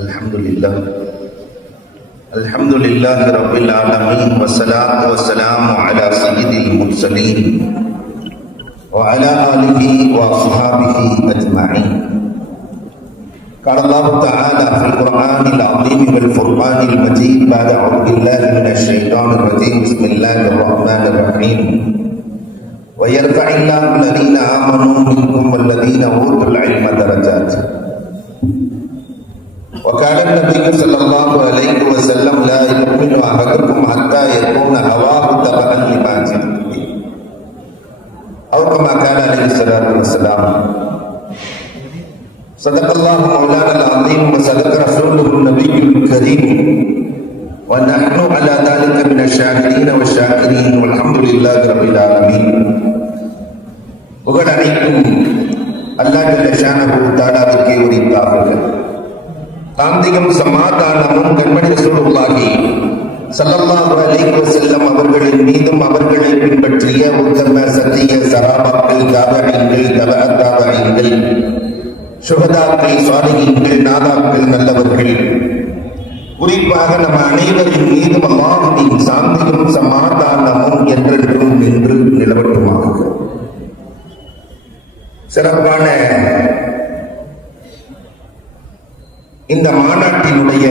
الحمد لله رب العالمين والصلاة والسلام على سيد المرسلين وعلى آله وأصحابه أجمعين. قال الله تعالى في القرآن العظيم والفرقان المجيد بعد أعوذ بالله من الشيطان الرجيم بسم الله الرحمن الرحيم ويرفع الله الذين آمنوا منكم والذين أوتوا العلم درجات. وقال النبي صلى الله عليه وسلم لا يؤمن أحدكم حتى يكون هواه تبعا لما جئت به أو كما قال عليه الصلاة والسلام. صدق الله مولانا العظيم وصدق رسوله النبي الكريم ونحن على ذلك من الشاهدين والشاكرين والحمد لله رب العالمين. புகழ் அனைத்தும் அல்லாஹ் ஜல்ல ஷானஹு தஆலாவுக்கே உரித்தாகுக. சாந்தியும் சமாதானமும் கண்மணி ரசூலுல்லாஹி ஸல்லல்லாஹு அலைஹி வஸல்லம் அவர்களின் மீதும் அவர்களை பின்பற்றிய உத்தம சத்திய சஹாபாக்கள், தாபிஈன்கள், தபஅத் தாபிஈன்கள், சுஹதாக்கள், சாலிஹீன்கள், நாதாக்கள், நல்லவர்கள், குறிப்பாக நம் அனைவரின் மீதும் அல்லாஹ்வின் சாந்தியும் சமாதானமும் என்றென்றும் நின்று நிலவட்டுமாக. சிறப்பான இந்த மாநாட்டினுடைய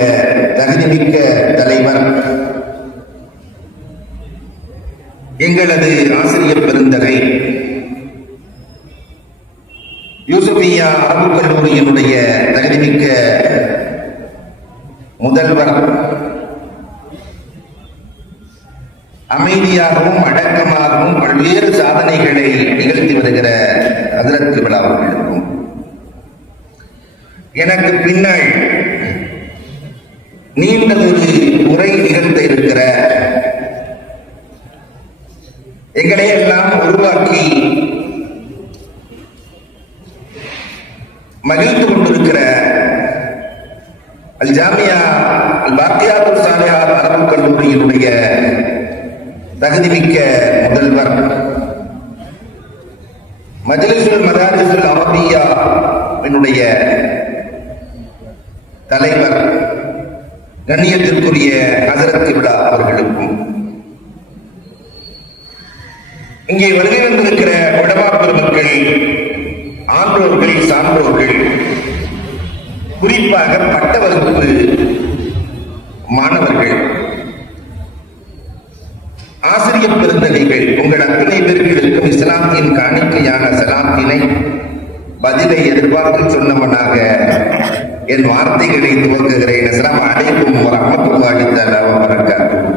தகுதிமிக்க தலைவர் எங்களது ஆசிரியர் பெருந்தகை யூசுபியா அரபு கல்லூரியினுடைய தகுதிமிக்க முதல்வர், அமைதியாகவும் அடக்கமாகவும் பல்வேறு சாதனைகளை நிகழ்த்தி வருகிற ஹஜ்ரத் கிப்லா அவர்களுக்கும், எனக்கு பின்னால் நீண்டதொரு உரை நிகழ்த்த இருக்கிற எங்களை எல்லாம் உருவாக்கி மகிழ்ந்து கொண்டிருக்கிற அல் ஜாமியா அல் பாக்கியாத்துல் சாலிஹாத் அரபு கல்லூரியினுடைய தகுதிமிக்க முதல்வர், மஜ்லிஸுல் மதாரிஸுல் அரபிய்யா என்னுடைய தலைவர், கண்ணியத்திற்குரிய ஹஜ்ரத் கிப்லா அவர்களுக்கும், இங்கே வருகை வந்திருக்கிற உலமா பெருமக்கள், ஆன்றோர்கள், சான்றோர்கள், குறிப்பாக பட்ட வகுப்பு மாணவர்கள், ஆசிரியர் பெருந்தகைகள், உங்கள் அத்தனை பேர்களுக்கும் இஸ்லாத்தின் காணிக்கையான சலாத்தினை பதிலை எதிர்பார்த்து சொன்னவனாக என் வார்த்தைகளை துவங்குகிறேன். அஸ்ஸலாமு அலைக்கும் வரஹ்மத்துல்லாஹி தஆலா வ பரக்காத்துஹு.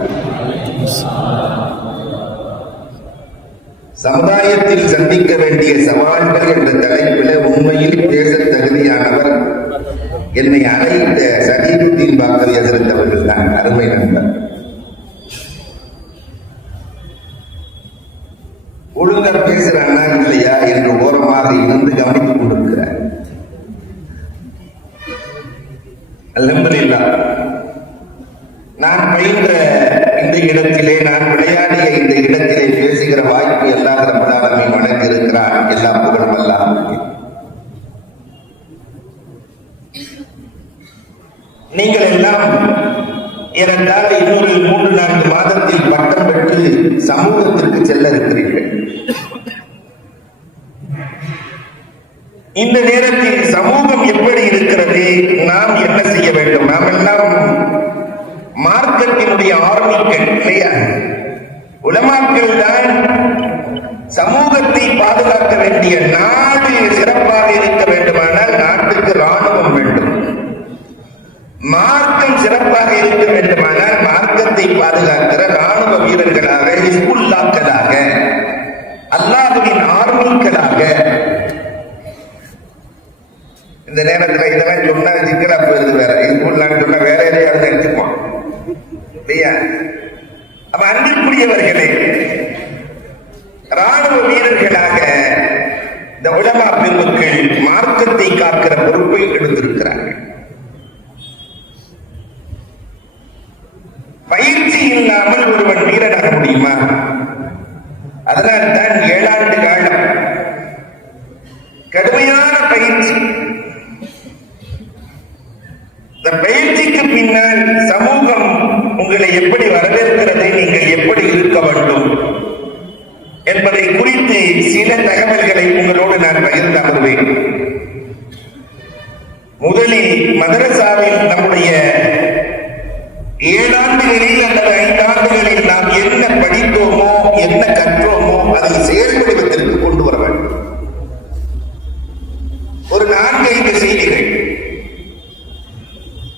சமுதாயத்தில் சந்திக்க வேண்டிய சவால்கள் என்ற தலைப்பில் உண்மையில் பேச தகுதியானவர் என்னை அழைத்த சதீருத்தீன் பாக்கவி ஹஜ்ரத் அவர்கள் தான். அருமை நண்பர், ஒழுங்கா பேசுறானா இல்லையா என்று ஓரமாக இருந்து கவனித்துக் கொண்டிருக்கிறார். அல்ஹம்துலில்லாஹ், நான் பயின்ற இந்த இடத்திலே, நான் விளையாடிய இந்த இடத்திலே பேசுகிற வாய்ப்பு அல்லாஹ் ரப்பல் ஆலமீன் வழங்கி இருக்கிறான். எல்லா புகழும் அல்லாஹ்வுக்கே. நீங்கள் எல்லாம் ஏறத்தாழ இன்னொரு 3-4 மாதத்தில் பட்டம் பெற்று சமூகத்திற்கு செல்ல இருக்கிறீர்கள். இந்த நேரத்தில் சமூகம் எப்படி இருக்கிறது, நாம் என்ன செய்ய வேண்டும்? நாம் எல்லாம் மார்க்கத்தினுடைய ஆர்மிகள் இல்லையா? உலமாக்கள் தான் சமூகத்தை பாதுகாக்க வேண்டிய. நாடு சிறப்பாக இருக்க வேண்டுமானால் நாட்டுக்கு ராணுவம் வேண்டும். மார்க்கம் சிறப்பாக இருக்க வேண்டுமானால் மார்க்கத்தை பாதுகாக்கிற ராணுவ வீரர்களாக, ஹிஸ்புல்லாக்களாக, அல்லாஹ்வின் ஆர்மிக்களாக. இந்த நேரத்தில் இதெல்லாம் சொன்னா சிக்கலா போயிருது. வேற ஹிஸ்புல்லான்னு சொன்னா வேற எதையாவது எடுத்துக்குவான் இல்லையா? அப்ப அன்பிற்குரியவர்களே, ராணுவ வீரர்களாக இந்த உலமா பெருமக்கள் மார்க்கத்தை காக்கிற பொறுப்பை எடுத்திருக்கிறார்கள். பயிற்சி இல்லாமல் ஒருவன் வீரனாக முடியுமா? அதனால்தான் 7 ஆண்டு காலம் கடுமையான பயிற்சி. இந்த பயிற்சிக்கு பின்னால் சமூகம் உங்களை எப்படி வரவேற்கிறது, நீங்கள் எப்படி இருக்க வேண்டும் என்பதை குறித்து சில தகவல்களை உங்களோடு நான் பகிர்ந்து அமர்வேன். முதலில் மதரசாவில் நம்முடைய 7 ஆண்டுகளில் அல்லது 5 ஆண்டுகளில் நாம் என்ன படித்தோமோ என்ன கற்றோமோ அதை செயல்படுவதற்கு கொண்டு வர வேண்டும். ஒரு 4-5 செய்திகள்.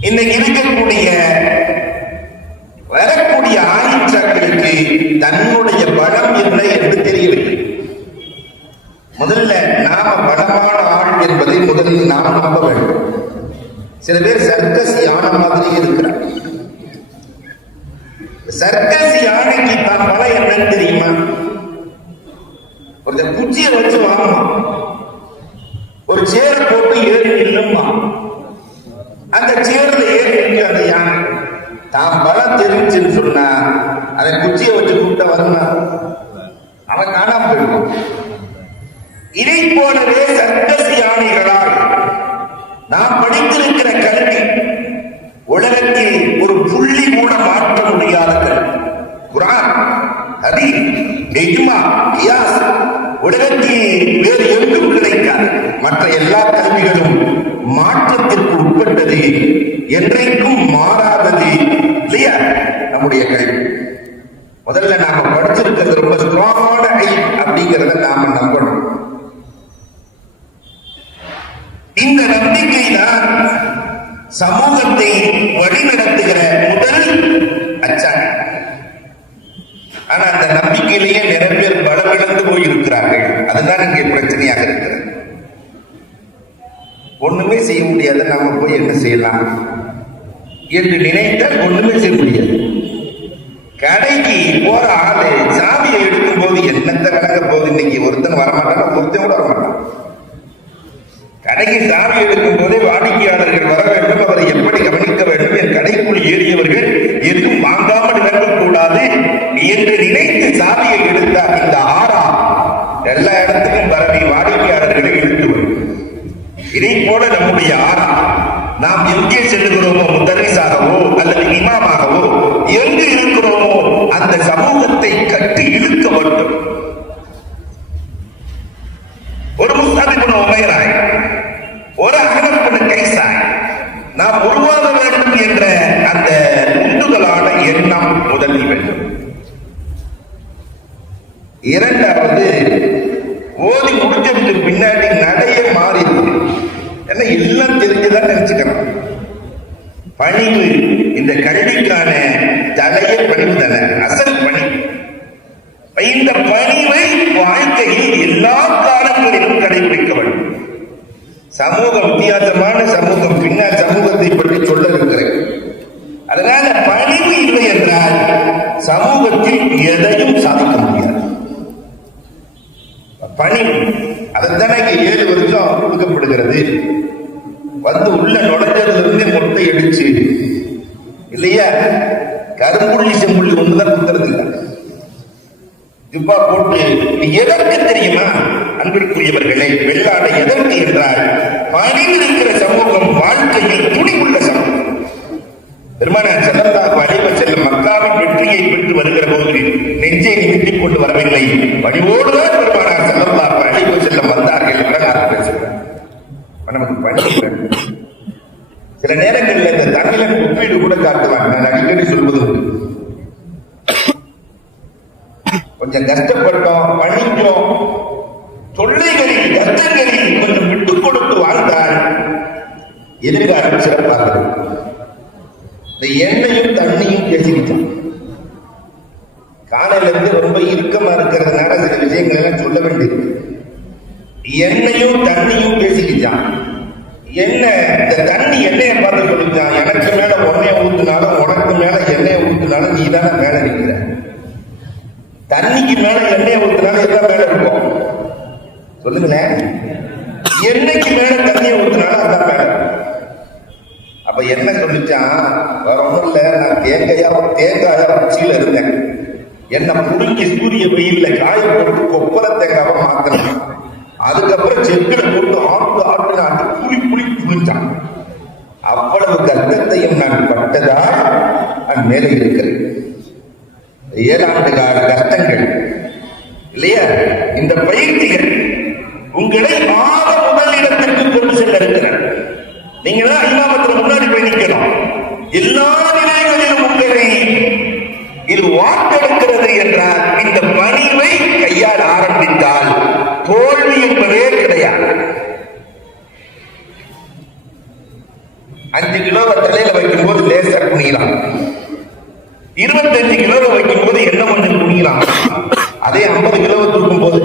இன்னைக்கு இருக்கக்கூடிய வரக்கூடிய ஆயிற்றாக்களுக்கு தன்னுடைய பலம் என்ன என்று தெரியவில்லை. முதல்ல நாம பலமான ஆள் என்பதை முதலில் நாம் நம்ப வேண்டும். சில பேர் சர்க்கஸ் யானை மாதிரி இருக்கிறார். சர்க்கஸ் யானைக்கு தான் பலம் என்னன்னு தெரியுமா? ஒரு குச்சியை வச்சு வாங்குமா, ஒரு சேரை போட்டு ஏறி நில்லுமா, அந்த சேர்ல ஏறி அந்த யானை தான் பலம் தெரிஞ்சுன்னு சொன்னா அதை குச்சியை வச்சு கூட்ட வருமா, அவன் காணாம போயிடுவான். இதை போலவே சர்க்கஸ் யானைகளால் நாம் படித்திருக்கிற கல்வி உலகத்தில் ஒரு புள்ளி கூட மாற்ற முடியாத கல்வி. குர்ஆன், ஹதீஸ், இஜ்மா, கியாஸ் உலகத்தில் வேறு எங்கும் கிடைக்காது. மற்ற எல்லா கல்விகளும் மாற்றத்திற்கு உட்பட்டது, என்றைக்கும் மாறாதது இல்லையா நம்முடைய கல்வி. முதல்ல நாம படிச்சிருக்கிறது ரொம்ப ஸ்ட்ராங்கான அப்படிங்கிறத நாம நம்பணும். இந்த நம்பிக்கை தான் சமூகத்தை வழிநடத்துகிற முதல் அச்சாணி. ஆனா அந்த நம்பிக்கையிலேயே நிறைய பேர் பலமிழந்து போயிருக்கிறார்கள். அதுதான் இங்கே பிரச்சனையாக இருக்கிறது. ஒண்ணுமே செய்ய முடியாது, நாம போய் என்ன செய்யலாம் என்று நினைத்தால் ஒண்ணுமே செய்ய முடியாது. கடைக்கு போற ஆளு சாவியை எடுக்கும் போது என்னத்தை விளங்க போகுது, இன்னைக்கு ஒருத்தன் வரமாட்டான், ஒருத்தன் கூட வரமாட்டான். கடைக்கு சாவி எடுக்கும் போதே வாடிக்கையாளர்கள் வர வேண்டும், அவரை எப்படி கவனிக்க வேண்டும், என் கடைக்குள் ஏறியவர்கள் எதுவும் வாங்காமல் இருக்கக்கூடாது என்று நினைத்து சாவியை எடுத்தார். இந்த ஆறா எல்லா இடத்துக்கும் பரவி வாடிக்கையாளர்களை இழுத்து வரும். இதை போல நம்முடைய ஆறா நாம் எங்கே செல்லுகிறோமோ, முதர்ரிஸாகவோ அல்லது இமாமாகவோ எங்கு இருக்கிறோமோ அந்த சமூகத்தை கட்டி இழுக்க வேண்டும். ஒரு முஸ்அப் இப்னு உமைராய், ஒரு அஹ்னஃப் இப்னு கைஸாய் நாம் உருவாக வேண்டும் என்ற அந்த உந்துதலான எண்ணம் முதலில் வேண்டும். இரண்டாவது, ஓதி முடிஞ்சதுக்கு பின்னாடி நடைய மாறி என்ன எல்லாம் தெரிஞ்சுதான் நினைச்சுக்கிறோம். பணிவு, இந்த கல்விக்கான தலைய பணிவு தானே அசல் பணிவு. இந்த பணிவை வாழ்க்கையில் எல்லா காலங்களிலும் கடைபிடிக்க வேண்டும். சமூகம் வித்தியாசமான சமூகம், பின்னால் சமூகத்தை பற்றி சொல்ல இருக்கிறேன். அதனால பணிவு இல்லை என்றால் சமூகத்தில் எதையும் சாதிக்க முடியாது. பணிவு அதைத்தானே 7 வருஷம் கொடுக்கப்படுகிறது. வந்து உள்ள நுழைஞ்சதுல இருந்து மொட்டை அடிச்சு இல்லையா, கரும்புள்ளி செம்புள்ளி ஒண்ணுதான் கொடுக்கறது இல்லை. ஜுப்பா போட்டு எதற்கு தெரியுமா அன்பிற்குரியவர்களே, வெள்ளாடை எதற்கு என்றால் பணிவு இருக்கிற சமூகம் வாழ்க்கையில் துணிவுள்ள சமூகம். பெருமானார் ஸல்லல்லாஹு அலைஹி வஸல்லம் மக்காவின் வெற்றியை பெற்று வருகிற போது நெஞ்சை நிமித்திக் கொண்டு வரவில்லை, பணிவோடுதான் பெருமானார் ஸல்லல்லாஹு அலைஹி வஸல்லம் வந்தார்கள். நமக்கு பணிவு. சில நேரங்களில் இந்த தமிழன் ஒப்பீடு கூட காட்டுவாங்க. நான் அடிக்கடி சொல்வது, கொஞ்சம் கஷ்டப்பட்டோம், பணிஞ்சோம், தொல்லைகளில் கஷ்டங்களில் கொஞ்சம் விட்டுக் கொடுத்து வாழ்ந்தால் எதிர்காலம் சிறப்பாக இருக்கும். இந்த எண்ணெயும் தண்ணியும் பேசிக்கிட்டான். காலையில இருந்து ரொம்ப இறுக்கமா இருக்கிறதுனால சில விஷயங்கள் எல்லாம் சொல்ல வேண்டியது. எண்ணெயும் தண்ணியும் பேசிக்கிட்டான். என்ன இந்த தண்ணி எண்ணெயை பார்த்து சொல்லிச்சான், எனக்கு மேல உன்னைய ஊத்துனாலும் உனக்கு மேல எண்ணெயை ஊத்துனாலும் நீ தானே மேல நிற்கிற. தண்ணிக்கு மேல எண்ணெயை ஊத்துனாலும் எல்லாம் மேல இருக்கும். சொல்லுங்களேன், எண்ணெய்க்கு மேல தண்ணியை ஊத்துனாலும் அதான் மேல. அப்ப என்ன சொல்லிச்சான், வேற ஒண்ணும் இல்ல, நான் தேங்காயா உச்சியில இருந்தேன், என்ன புடுங்கி சூரிய வெயில்ல காய போட்டு கொப்பரை தேங்காவை மாத்தினேன். அதுக்கப்புறம் செக்கில போட்டு ஆட்டு ஆட்டு புளி புளி புளிச்சான். அவ்வளவு கஷ்டத்தையும் நான் பட்டதால் நான் மேலே இருக்கிறேன். 7 ஆண்டு கால கஷ்டங்கள் இல்லையா? இந்த பயிற்சிகள் உங்களை மாத முதலிடத்திற்கு கொண்டு செல்ல இருக்கிறார். நீங்க தான் இமாமத்தில் முன்னாடி போய் நிற்கணும். எல்லா நிலைகளிலும் உங்களை இது வாக்கெடுக்கிறது என்றால் இந்த பணிவை கையால் ஆரம்பித்தால் தோல்வி என்பதே கிடையாது. 5 கிலோவை தலையில வைக்கும் போது லேசா குனியலாம், 25 கிலோவை வைக்கும் போது என்ன கொஞ்சம் குனியலாம். அதே 50 கிலோவை தூக்கும் போது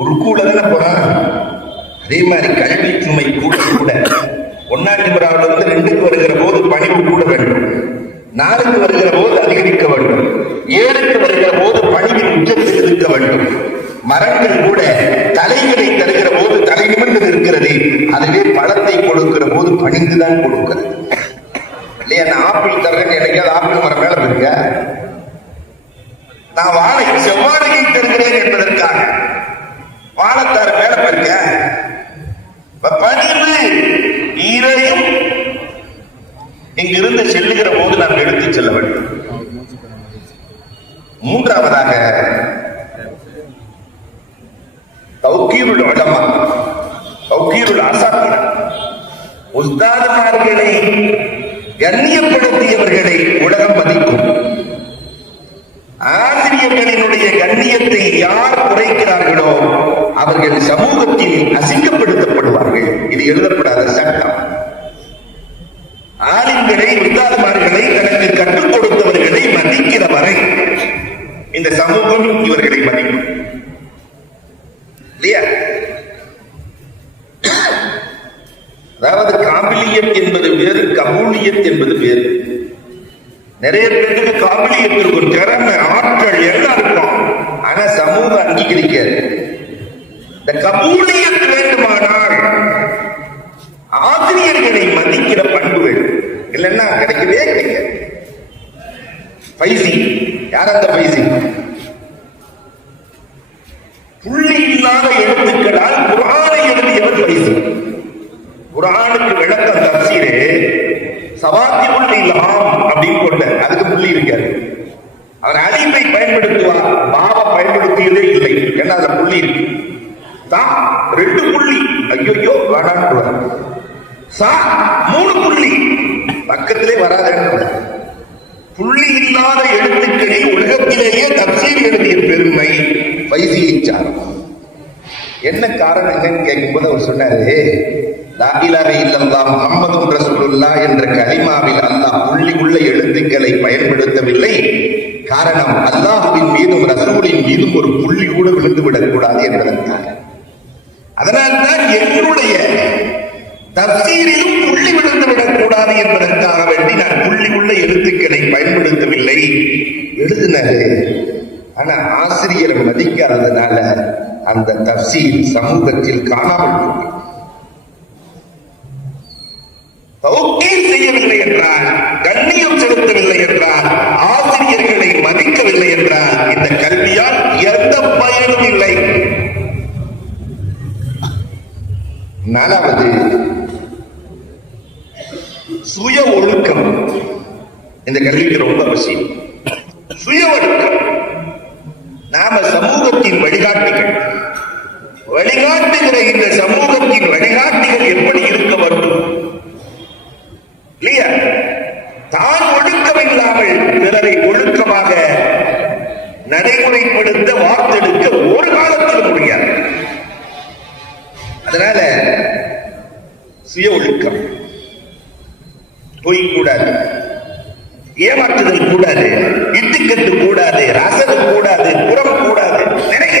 ஒரு கூட தானே போறான். அதே மாதிரி கல்வி சுமை கூட கூட 1ஆம் நம்பராவிலிருந்து 2க்கு வருகிற போது பணிவு கூட வேண்டும், 4க்கு வருகிற போது அதிகரிக்க வேண்டும், 7க்கு வருகிற போது பணிவின் உச்சத்தில் இருக்க வேண்டும். மரங்கள் கூட தலைகளை தருகிற போது தலை நிமிர்ந்து இருக்கிறது, அதுவே பழத்தை கொடுக்கிற போது பணிந்துதான் கொடுக்கிறது இல்லையா? நான் ஆப்பிள் தர்றேன்னு எனக்காவது ஆப்பிள் மரம் மேல இருக்க, நான் வாழை செவ்வாழையை தருகிறேன் என்பதற்காக வாழைத்தாறு மேல இருக்க. பணிவு நீரையும் இங்கிருந்து செல்லுகிற போது நாம் எடுத்து செல்ல வேண்டும். 3ஆவதாக தௌகீருல் உலமா, தௌகீருல் அஸாத்திரா, உஸ்தாதுமார்களை கண்ணியப்படுத்தியவர்களை உலகம் மதிக்கும். ஆசிரியர்களினுடைய கண்ணியத்தை யார் குறைக்கிறார்களோ அவர்கள் சமூகத்தில் அசிங்கப்படுத்தப்படுவார்கள். இது எழுதப்படாத சட்டம். ஆலிம்களை உஸ்தாதுமார்களை தனக்கு கற்றுக் கொடுத்தவர்களை மதிக்கிற வரை இந்த சமூகம் இவர்களை மதிக்கும் இல்லையா? அதாவது காபிலியத் என்பது வேறு, கபூலியத் என்பது வேறு. நிறைய பேருக்கு காபிலியத் இருக்கும், திறமை ஆற்றல் எல்லாம் இருக்கும், ஆனா சமூகம் அங்கீகரிக்காது. இந்த கபூலியத் வேண்டுமானால் ஆசிரியர்களை மதிக்கிற பண்பு வேண்டும், இல்லைன்னா கிடைக்கவே கிடைக்காது. பைசி யார்? அந்த பைசி புள்ளி இல்லாத எழுத்துக்களால் குர்ஆனை எழுதியவர் பைசி. குர்ஆனுக்கு விளக்கம் தஃசீரே சவாத்தியுல் இல்ஹாம் அப்படின்னு கொண்ட, அதுக்கு புள்ளி இருக்காது. அவர் அலிஃபை பயன்படுத்துவார், பாவ பயன்படுத்தியதே இல்லை, ஏன்னா அதுல புள்ளி இருக்கு. தா 2 புள்ளி, ஐயோ வேணான்னு. சா 3 புள்ளி, பக்கத்திலே வராது. புள்ளி இல்லாத எழுத்துக்களில் உலகத்திலேயே தஃசீர் எழுதிய பெருமை பைசியை சாரும். என்ன காரணம் என்னன்னு கேட்கும்போது அவர் சொன்னாரு, லா இலாஹ இல்லல்லாஹ் முஹம்மதுர் ரசூலுல்லாஹ் என்ற கலிமாவில் அல்லாஹ் புள்ளி உள்ள எழுத்துக்களை பயன்படுத்தவில்லை. காரணம், அல்லாஹ்வின் மீதும் ரசூலின் மீதும் ஒரு புள்ளி கூட விழுந்து விடக்கூடாது என்பதற்காக. அதனால்தான் என்னுடைய தஃசீரிலும் புள்ளி விழுந்து விடக்கூடாது என்பதற்காக வேண்டி நான் புள்ளி உள்ள எழுத்துக்களை பயன்படுத்தவில்லை எழுதினது. ஆனா ஆசிரியரை மதிக்காததுனால அந்த தஃசீர் சமூகத்தில் காணாமல் போய் தௌகீர் செய்யவில்லை என்றால், கண்ணியம் செலுத்தவில்லை என்றால், ஆசிரியர்களை மதிக்கவில்லை என்றால் இந்த கல்வியால் எந்த பயனும் இல்லை. 4வது சுய ஒழுக்கம். இந்த கல்விக்கு ரொம்ப அவசியம். சுய ஒழுக்கம். நாம சமூகத்தின் வழிகாட்டிகள், வழிகாட்டுகிற இந்த சமூகத்தின் வழிகாட்டிகள் எப்படி இருக்க வேண்டும் இல்லையா? தான் ஒழுக்கம் இல்லாமல் பிறரை ஒழுக்கமாக நடைமுறைப்படுத்த வார்த்தெடுக்க ஒரு காலத்தில் முடியாது. அதனால சுய ஒழுக்கம். பொய் கூடாது, ஏமாற்றுதல் கூடாது, இட்டுக்கட்டு கூடாது, ரசது கூடாது, புறம் கூடாது, நிறைய.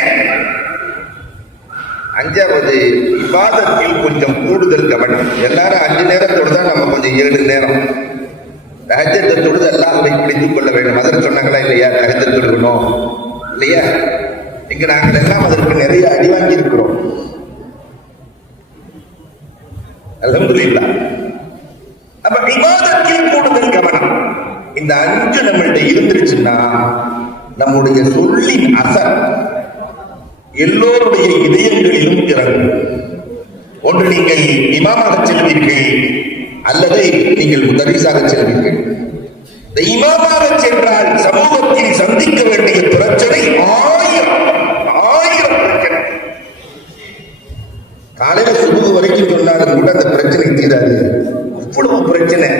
5வது இபாதத்தில் கொஞ்சம் கூடுதல் கவனம். எல்லாரும் 5 நேரம் தொழுதா நம்ம கொஞ்சம் 7 நேரம் தஹஜ்ஜத்தை தொழுது அல்லாஹ்வை பிடித்துக் கொள்ள வேண்டும். அதற்கு சொன்னாங்களா இல்லையா? தஹஜ்ஜத் தொழுகணும் இல்லையா? இங்க நாங்கள் எல்லாம் அதற்கு நிறைய அடி வாங்கி இருக்கிறோம். அல்ஹம்துலில்லாஹ். அப்ப இபாதத்தில் கூடுதல் கவனம். இந்த 5 நம்மள்ட்ட இருந்துருச்சுன்னா நம்முடைய சொல்லின் அசர் எல்லோருடைய இதயங்களிலும் இறங்கும். ஒன்று, நீங்கள் இமாமாக செல்வீர்கள், அல்லது நீங்கள் முதலீசாக செல்வீர்கள். இந்த இமாமாக சென்றால் சமூகத்தில் சந்திக்க வேண்டிய பிரச்சனை ஆயிரம் பிரச்சனை. காலையில சுபு வரைக்கும் சொன்னாலும் கூட அந்த பிரச்சனை தீராது. அவ்வளவு பிரச்சனை.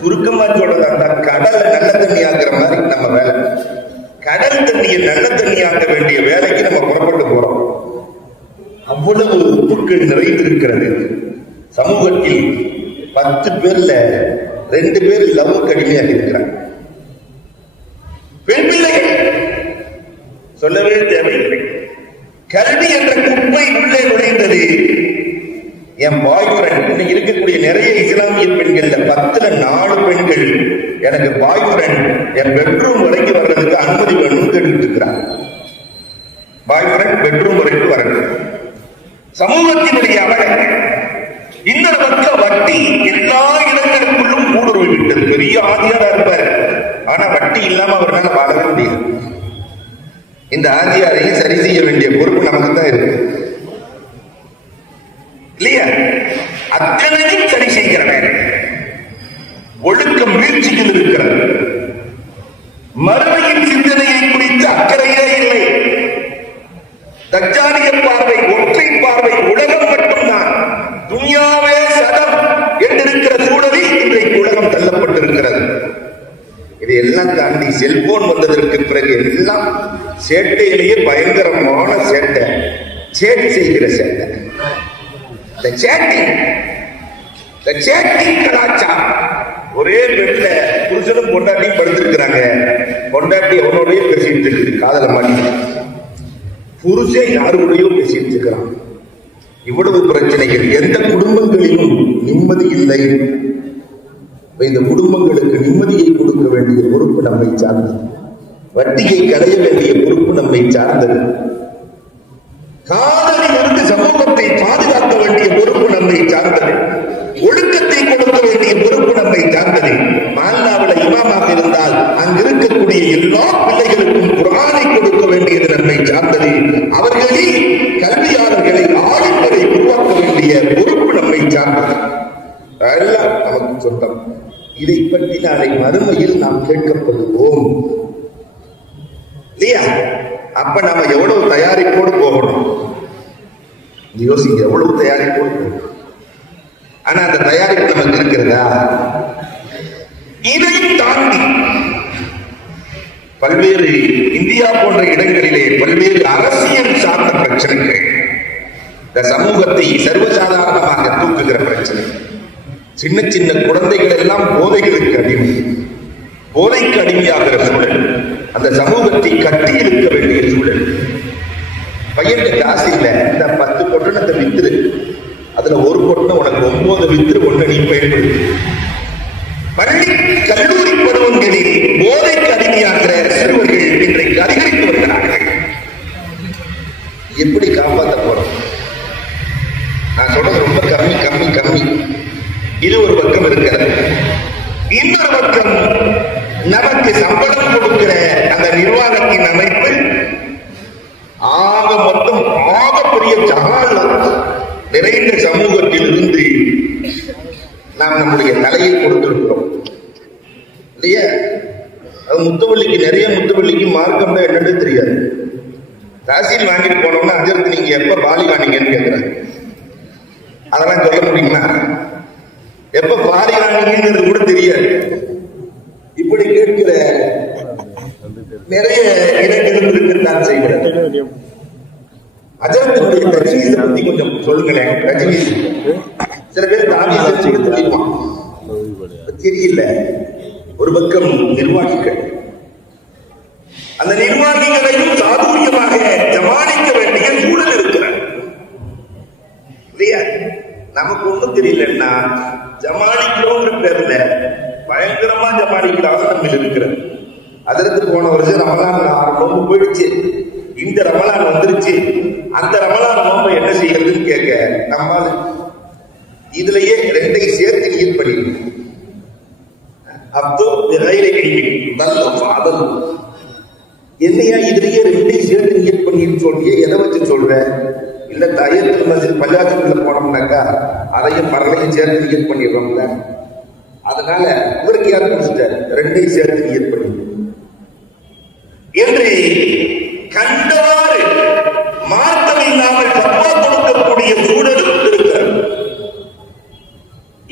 சுருக்கமா சொல்றதா கடலை நல்ல தண்ணி ஆக்குற மாதிரி நம்ம வேலை. கடல் தண்ணியை நல்ல தண்ணி ஆக்க வேண்டிய வேலைக்கு நம்ம புறப்பட்டு போறோம். அவ்வளவு உப்புக்கள் நிறைந்திருக்கிறது. சமூகத்தில் 10 பேர்ல 2 பேர் லவ் கடுமையாக இருக்கிறாங்க. பெண் பிள்ளைகள் சொல்லவே தேவையில்லை. கல்வி என்ற குப்பை உள்ளே நுழைந்தது. என் பாய் ஃப்ரெண்ட், இன்னைக்கு இருக்கக்கூடிய நிறைய இஸ்லாமிய பெண்கள்ல 10ல் 4 பெண்கள் எனக்கு பாய் ஃப்ரெண்ட் என் பெட்ரூம் வரைக்கும் வர்றதுக்கு அனுமதி வேணும்னு கேட்டுட்டு இருக்கிறார். பாய் ஃப்ரெண்ட் பெட்ரூம் வரைக்கும் வரணும். சமூகத்தினுடைய அவலங்கள். இந்த பக்கம் வட்டி எல்லா இடங்களுக்குள்ளும் ஊடுருவி விட்டது. பெரிய ஆதியாரா இருப்பார், ஆனா வட்டி இல்லாம அவரால் வாழவே முடியாது. இந்த ஆதியாரையும் சரி செய்ய வேண்டிய பொறுப்பு நமக்கு தான் இருக்கு இல்லையா? அத்தனையும் சரி செய்கிற வேலை. ஒழுக்கம் வீழ்ச்சியில் இருக்கிறது. மறுமையின் சிந்தனையை குறித்து அக்கறையே இல்லை. தஜ்ஜாலிய பார்வை, ஒற்றை பார்வை, உலகம் மட்டும்தான். துனியாவே சதம் என்றிருக்கிற சூழலில் இன்றைக்கு உலகம் தள்ளப்பட்டிருக்கிறது. இதையெல்லாம் தாண்டி செல்போன் வந்ததற்கு பிறகு எல்லாம் சேட்டையிலேயே பயங்கரமான சேட்டை. சேட் செய்கிற சேட்டை. கலாச்சாரம். ஒரே பெட்ல புருஷனும் பொண்டாட்டியும் படுத்திருக்கிறாங்க. பொண்டாட்டி அவனோடய பேசிட்டு இருக்குது, காதல மாட்டி. புருஷன் யாருடையோ பேசிட்டு இருக்கிறான். இவ்வளவு பிரச்சனைகள். எந்த குடும்பங்களிலும் நிம்மதி இல்லை. இந்த குடும்பங்களுக்கு நிம்மதியை கொடுக்க வேண்டிய பொறுப்பு நம்மை சார்ந்தது. வட்டியை களைய வேண்டிய பொறுப்பு நம்மை சார்ந்தது. காதலிலிருந்து சமூகத்தை பாதுகாக்க வேண்டிய பொறுப்பு நம்மை சார்ந்தது. ஒழுக்கத்தை கொடுக்க வேண்டிய பொறுப்பு நம்மை சார்ந்தது. மால்லாவில இமாமாக இருந்தால் அங்கு இருக்கக்கூடிய எல்லா பிள்ளைகளுக்கும் குர்ஆனை கொடுக்க வேண்டியது நம்மை சார்ந்தது. அவர்களில் கல்வியாளர்களை, ஆளுநரை உருவாக்க வேண்டிய பொறுப்பு நம்மை சார்ந்தது. எல்லாம் நமக்கு சொந்தம். இதை பற்றி நாளை மறுமையில் நாம் கேட்கப்படுவோம் இல்லையா? அப்ப நாம எவ்வளவு தயாரிப்போடு போகணும் யோசிங்க. எவ்வளவு தயாரிப்போடு போகணும். ஆனா அந்த தயாரிப்பு நமக்கு இருக்கிறதா? இதையும் தாண்டி பல்வேறு இந்தியா போன்ற இடங்களிலே பல்வேறு அரசியல் சார்ந்த பிரச்சனைகள், இந்த சமூகத்தை சர்வசாதாரணமாக தூக்குகிற பிரச்சனை. சின்ன சின்ன குழந்தைகள் எல்லாம் போதைகளுக்கு அடிமை, போதைக்கு அடிமையாகிற சூழல். அந்த சமூகத்தை கட்டி இழுக்க வேண்டிய சூழல். பையனுக்கு காசு இல்லை, இந்த 10 பொட்டணத்தை வித்துரு, அதுல ஒரு பொட்டணம் உனக்கு 9 வித்துரு, ஒண்ணு நீ பயன்படுத்து. பள்ளி கல்லூரி பருவங்களில் போதைக்கு அடிமையாகிற சிறுவர்கள் இன்றைக்கு அதிகரித்து வருகிறார்கள். எப்படி காப்பாற்ற போறோம்? நான் சொல்றது ரொம்ப கம்மி கம்மி கம்மி. இது ஒரு பக்கம் இருக்கிறது. இன்னொரு பக்கம் நமக்கு சம்பளம் கொடுக்கிற அந்த நிர்வாகத்தின் அமைப்பு ஆக மொத்தம் பெரிய ஜகால் நிறைந்த சமூகத்தில் இருந்து நாம் நம்முடைய தலையை கொடுத்திருக்கிறோம் இல்லையா? அது முத்துவள்ளிக்கு, நிறைய முத்துவள்ளிக்கு மார்க்கம்னா என்னன்னு தெரியாது. தாசில் வாங்கிட்டு போனோம்னா அதற்கு நீங்க எப்ப பாலி வாங்கிங்கன்னு கேட்கிறாங்க. அதெல்லாம் சொல்ல முடியுமா? எப்ப பாலி வாங்கிங்கிறது கூட தெரியாது. இப்படி கேட்கிற நிறைய இடங்களும் இருக்கத்தான் செய்கிறது. அஜரத்தினுடைய தஜ்வீஸை பத்தி கொஞ்சம் சொல்லுங்களேன். தஜ்வீஸ் சில பேர் தாவீஸ் தெரியுமா? தெரியல. ஒரு பக்கம் நிர்வாகிகள், அந்த நிர்வாகிகளையும் சாதுரியமாக ஜமானிக்க வேண்டிய சூழல் இருக்கிறார் இல்லையா? நமக்கு ஒண்ணும் தெரியலன்னா ஜமானிக்கிறோங்கிற பேர்ல பயங்கரமா ஜமானிக்கிறாங்க நம்ம இருக்கிறது. அதற்கு போன வருஷம் ரமலான் நோம்பு போயிடுச்சு, இந்த ரமலான் வந்துருச்சு, அந்த ரமலான் நோம்பு என்ன செய்யறதுன்னு கேட்க நம்ம இதுலயே 2ஐ சேர்த்து நீர் பண்ணிருக்கோம். என்னையா இதுலயே 2ஐ சேர்த்து நீர் பண்ணின்னு சொல்லியே எதை வச்சு சொல்ற? இல்ல தயத்தில் மஸ்ஜித் பஞ்சாயத்துக்குள்ள போனோம்னாக்கா அதையும் பரலையும் சேர்த்து நீர் பண்ணிடுறோம்ல. அதனால இவருக்கு யார் குடிச்சிட்டார், ரெண்டையும் சேர்த்து நியத் பண்ணி என்று கண்டவாறு மார்க்கம் இல்லாமல் தப்பா கொடுக்கக்கூடிய சூழலும் இருக்கிறது.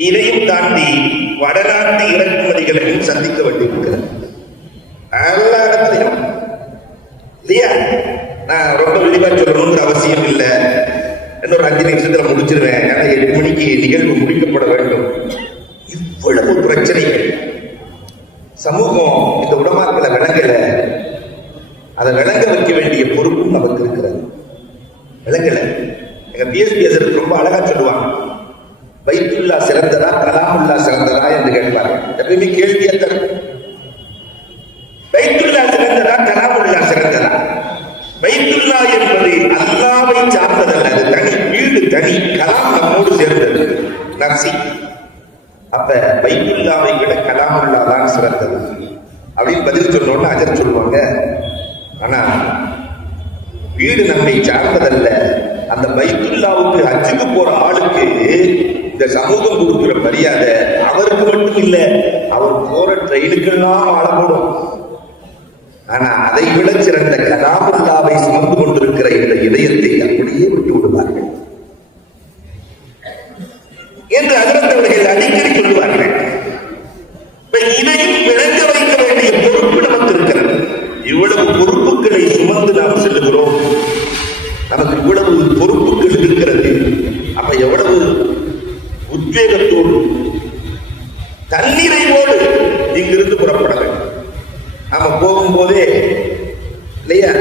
இதையும் தாண்டி வடநாட்டு இறக்குமதிகளையும் சந்திக்க வேண்டியிருக்கிறது எல்லா இடத்துலையும் இல்லையா. நான் ரொம்ப விரிவா சொல்லணுங்கிற அவசியம் இல்லை, இன்னொரு 5 நிமிஷத்துல முடிச்சிருவேன். ஏன்னா 8 மணிக்கு நிகழ்வு முடிக்கப்பட வேண்டும். இவ்வளவு பிரச்சனைகள் சமூகம் இந்த உடமாக்களை விளங்கல, அதை விளங்க வைக்க வேண்டிய பொறுப்பும் நமக்கு இருக்கிறது. விளங்கல. எங்க பேசுறது ரொம்ப அழகா சொல்லுவாங்க, பைத்துல்லா சிறந்ததா கலாமுல்லா சிறந்ததா என்று கேட்பாங்க. எப்பயுமே கேள்வியா தரும், பைத்துல்லா சிறந்ததா கலாமுல்லா சிறந்ததா? பைத்துல்லா என்பது அல்லாவை சார்ந்ததல்ல, அது தனி வீடு, தனி கலாம் நம்மோடு சேர்ந்தது நர்சி. அப்ப பைத்துல்லாவை விட கலாமுல்லா தான் சிறந்தது அப்படின்னு பதில் சொன்னோன்னு அஜர் சொல்லுவாங்க. ஆனா வீடு நம்மை சார்ந்ததல்ல, அந்த பைத்துல்லாவுக்கு ஹஜ்ஜுக்கு போற ஆளுக்கு இந்த சமூகம் கொடுக்கிற மரியாதை அவருக்கு மட்டும் இல்ல, அவர் போற ட்ரெயினுக்கெல்லாம் ஆளப்படும். ஆனா அதை விட சிறந்த கலாமுல்லாவை சுமந்து கொண்டிருக்கிற இந்த இதயத்தை அப்படியே விட்டு விடுவார்கள் என்று அதிரத்தவர்கள் அடிக்கடி சொல்லுவார்கள். இதையும் விளங்க வைக்க வேண்டிய பொறுப்பு நமக்கு இருக்கிறது. இவ்வளவு பொறுப்புகளை சுமந்து நாம் செல்லுகிறோம், நமக்கு இவ்வளவு பொறுப்புகள் இருக்கிறது. அப்ப எவ்வளவு உத்வேகத்தோடு தன்னிறைவோடு இங்கிருந்து புறப்பட வேண்டும். நாம போகும்போதே இல்லையா,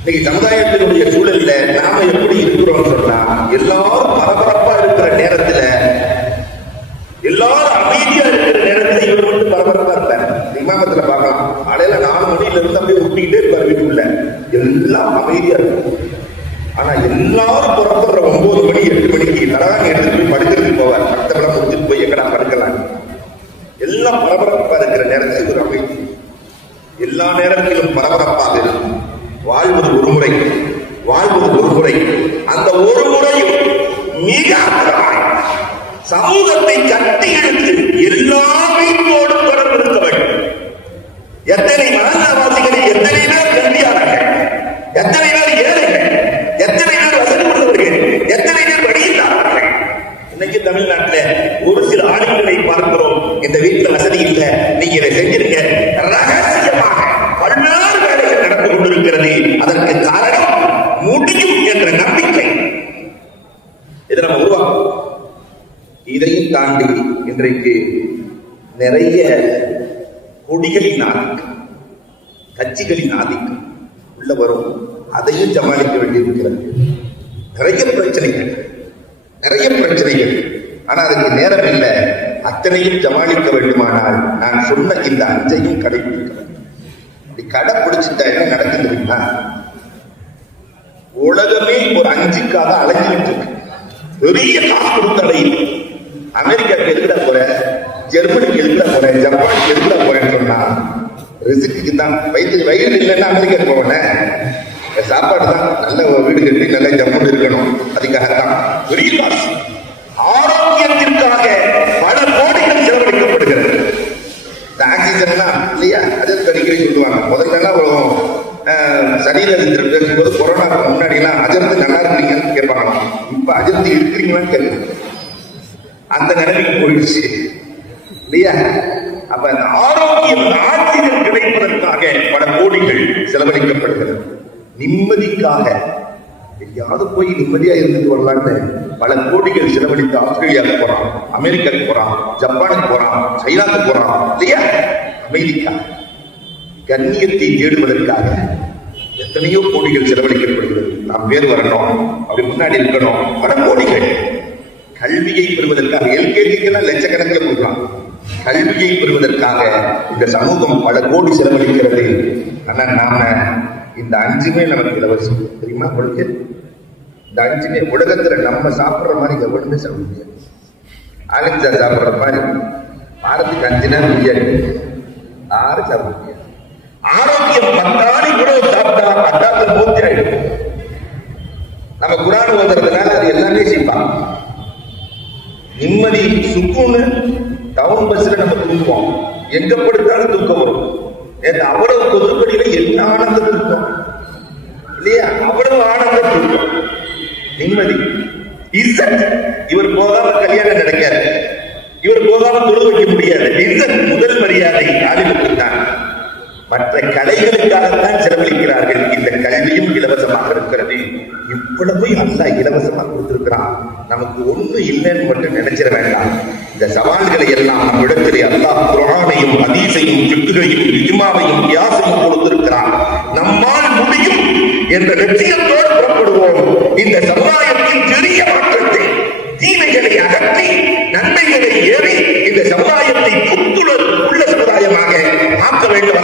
இன்னைக்கு சமுதாயத்தினுடைய சூழல்ல நாம எப்படி இருக்கிறோம் சொன்னா, எல்லாரும் பரபரப்பா இருக்கிற நேரத்துல, எல்லாரும் அமைதியா இருக்கிற நேரத்துல இவர் மட்டும் பரபரப்பா இருப்பார். இமாமத்துல பார்க்கலாம், காலையில 4 மணில இருந்து அப்படியே ஊட்டிக்கிட்டே இருப்பார் வீட்டுக்குள்ள, எல்லாம் அமைதியா இருக்கும். ஆனா எல்லாரும் புறப்படுற 9 மணி 8 மணிக்கு தரவாங்க எடுத்துட்டு போய் படுக்கிறதுக்கு போவார். படத்தெல்லாம் முடிச்சுட்டு போய் எங்கடா படுக்கலாம். எல்லாம் பரபரப்பா இருக்கிற நேரத்தில் இவர் அமைதி. எல்லா நேரத்திலும் பரபரப்பாக இருக்கும். வாழ்வது ஒரு முறை, வாழ்வது ஒரு முறை. அந்த ஒரு முறையும் மிக அற்புதமாய் சமூகத்தை கட்டி இழுத்து எல்லாமே தொடர்பு இருக்க வேண்டும். எத்தனை மனநலவாசிகளை, எத்தனை பேர் கல்வியாளர்கள், எத்தனை பேர் ஏழைகள், எத்தனை பேர் வசதி உள்ளவர்கள், எத்தனை பேர் படிக்கிறார்கள். இன்னைக்கு தமிழ்நாட்டில் ஒரு சில ஆளுங்களை பார்க்கிறோம், இந்த வீட்டுல வசதி இல்லை, நீங்க இதை செஞ்சிருக்க. ரகசியமாக பல்வேறு வேலைகள் நடந்து கொண்டிருக்கிறது. அதற்கு காரணம் முடியும் என்ற நம்பிக்கை. இதை நம்ம உருவாக்கும். இதையும் தாண்டி இன்றைக்கு நிறைய கொடிகளின் ஆதிக்கம், கட்சிகளின் ஆதிக்கம் உள்ள வரும். அதையும் சமாளிக்க வேண்டியிருக்கிறது. நிறைய பிரச்சனைகள், நிறைய பிரச்சனைகள். ஆனா அதுக்கு நேரம் இல்லை. அத்தனையும் சமாளிக்க வேண்டுமானால் நான் சொன்ன இந்த 5ஐயும் கடைபிடிக்கிறேன். கடைபிடிச்சுட்டா என்ன நடக்குது தெரியுமா? உலகமே ஒரு 5க்காக அலைஞ்சிட்டு இருக்கு. பெரிய காசு கொடுத்த அலையில் அமெரிக்காவுக்கு எதுக்குடா போற, ஜெர்மனிக்கு எதுக்குடா போற, ஜப்பானுக்கு எதுக்குடா போறேன்னு சொன்னா ரிஸ்க்கு தான். வயிறு இல்லைன்னா அமெரிக்கா போவேன். சாப்பாடு தான், நல்ல வீடு கட்டி நல்ல ஜம்மன் இருக்கணும், அதுக்காகத்தான் பெரிய காசு. ஆரோக்கியத்திற்காக பல கோடிகள் செலவழிக்கப்படுகிறது. இந்த ஆக்சிஜன்லாம் இல்லையா, அது அடிக்கடி சொல்லுவாங்க. முதல்லாம் சரீரத்தில் பேசும்போது கொரோனாவுக்கு முன்னாடிலாம் அஜர்ந்து நல்லா இருக்கிறீங்கன்னு கேட்பாங்க. இப்ப அஜர்ந்து இருக்கிறீங்களான்னு கேட்குறாங்க. அந்த நிலைமைக்கு போயிடுச்சு இல்லையா. அப்ப அந்த ஆரோக்கியம், ஆக்சிஜன் கிடைப்பதற்காக பல கோடிகள் செலவழிக்கப்படுகிறது. நிம்மதிக்காக எங்கேயாவது போய் நிம்மதியா இருந்துட்டு வரலான்னு பல கோடிகள் செலவழித்து ஆஸ்திரேலியாவுக்கு போறான், அமெரிக்காவுக்கு போறான், ஜப்பானுக்கு போறான், சைனாக்கு போறான் இல்லையா. அமைதிக்காக, கண்ணியத்தை தேடுவதற்காக எத்தனையோ கோடிகள் செலவழிக்கப்படுகிறது. நாம் பேர் வரணும், அப்படி முன்னாடி இருக்கணும், பல கோடிகள். கல்வியை பெறுவதற்காக எல்கேஜிக்கெல்லாம் லட்சக்கணக்கில் கொடுக்கலாம். கல்வியை பெறுவதற்காக இந்த சமூகம் பல கோடி செலவழிக்கிறது. ஆனா நாம இந்த 5மே நமக்கு இலவசம் தெரியுமா? உங்களுக்கு இந்த 5மே உலகத்துல நம்ம சாப்பிடுற மாதிரி எவ்வளவுமே சாப்பிட முடியாது. ஆலிம்சார் சாப்பிடுற மாதிரி வாரத்துக்கு 5 நேரம் முடியாது, யாரும் சாப்பிட முடியாது. ஆரோக்கியம் 10 நாள் இவ்வளவு சாப்பிட்டா அட்டாக்கு பூர்த்தி ஆயிடும். நம்ம குரான் ஓதுறதுனால அது எல்லாமே செய்வாங்க. நிம்மதி, சுக்குன்னு டவுன் பஸ்ல நம்ம தூங்குவோம், எங்க படுத்தாலும் தூக்கம் வரும். அவ்வளவு கொசுப்படியில என்ன ஆனந்த தூக்கம் இல்லையா? அவ்வளவு ஆனந்த தூக்கம், நிம்மதி. இவர் போகாம கல்யாணம் நடக்காது, இவர் போகாம தொழு வைக்க முடியாது. முதல் மரியாதை ஆலிமுக்கு தான். மற்ற கலைகளுக்காகத்தான் செலவழிக்கிறார்கள். இந்த கல்வியும் இலவசமாக இருக்கிறது. இவ்வளவு அல்லாஹ் இலவசமாக கொடுத்திருக்கிறான். நமக்கு ஒண்ணு இல்லைன்னு மட்டும் நினைச்சிட வேண்டாம். இந்த சவால்களை எல்லாம் நம் இடத்திலே அல்லாஹ் குர்ஆனையும் ஹதீஸையும் ஃபிக்ஹையும் இஜ்மாவையும் கியாஸையும் கொடுத்திருக்கிறான். நம்மால் முடியும் என்ற லட்சியத்தோடு புறப்படுவோம். இந்த சமுதாயத்தின் பெரிய மாற்றத்தை, தீமைகளை அகற்றி நன்மைகளை ஏறி இந்த சமுதாயத்தை புத்துணர்வு உள்ள சமுதாயமாக ஆக்க வேண்டும்.